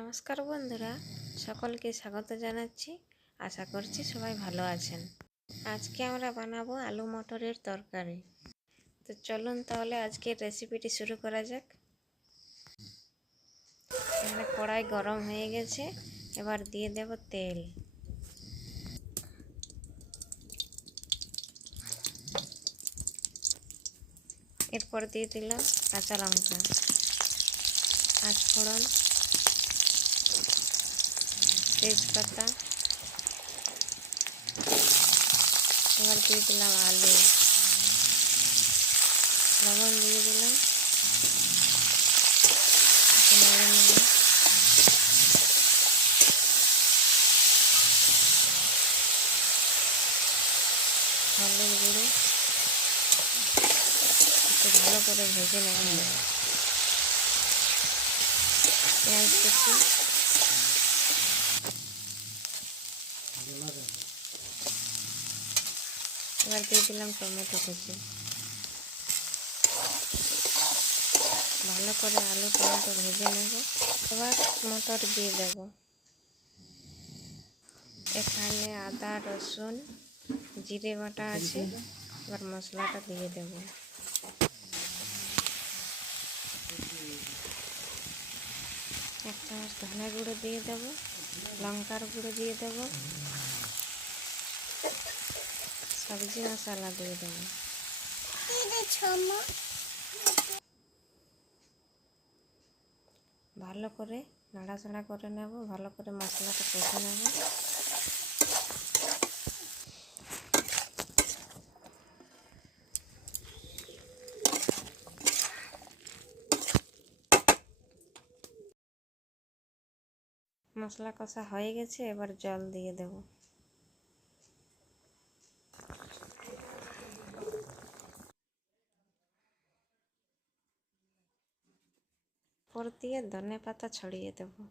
নমস্কার বন্ধুরা, সকলকে স্বাগত জানাচ্ছি। আশা করছি সবাই ভালো আছেন। আজকে আমরা বানাবো আলু মটরের তরকারি। তো চলুন তাহলে আজকের রেসিপিটি শুরু করা যাক। এখানে কড়াই গরম হয়ে গেছে, এবার দিয়ে দেব তেল। এরপর দিয়ে দিলাম কাঁচা লঙ্কা। পাঁচফোড়ন তেজপাতা। এবার দিয়ে দিলাম আলু। লবণ দিয়ে দিলাম। হলুদ গুঁড়ো। একটু ভালো করে ভেজে নেওয়া পেঁয়াজ কুচি। এবার দিয়ে দিলাম টমেটো কুচি। ভালো করে আলু টমেটো ভেজে নেব। এবার মটর দিয়ে দেব। এখানে আদা, রসুন, জিরে বাটা আছে। এবার মশলাটা দিয়ে দেব। এক চামচ ধনে গুঁড়ো দিয়ে দেব। লঙ্কার গুঁড়ো দিয়ে দেব। সবজি মশলা দিয়ে দেব ভালো করে নাড়াচাড়া করে নেব ভালো করে মশলাটা কষে নেব মশলা কষা হয়ে গেছে এবার জল দিয়ে দেব উপর দিয়ে ধনে পাতা ছড়িয়ে দেবো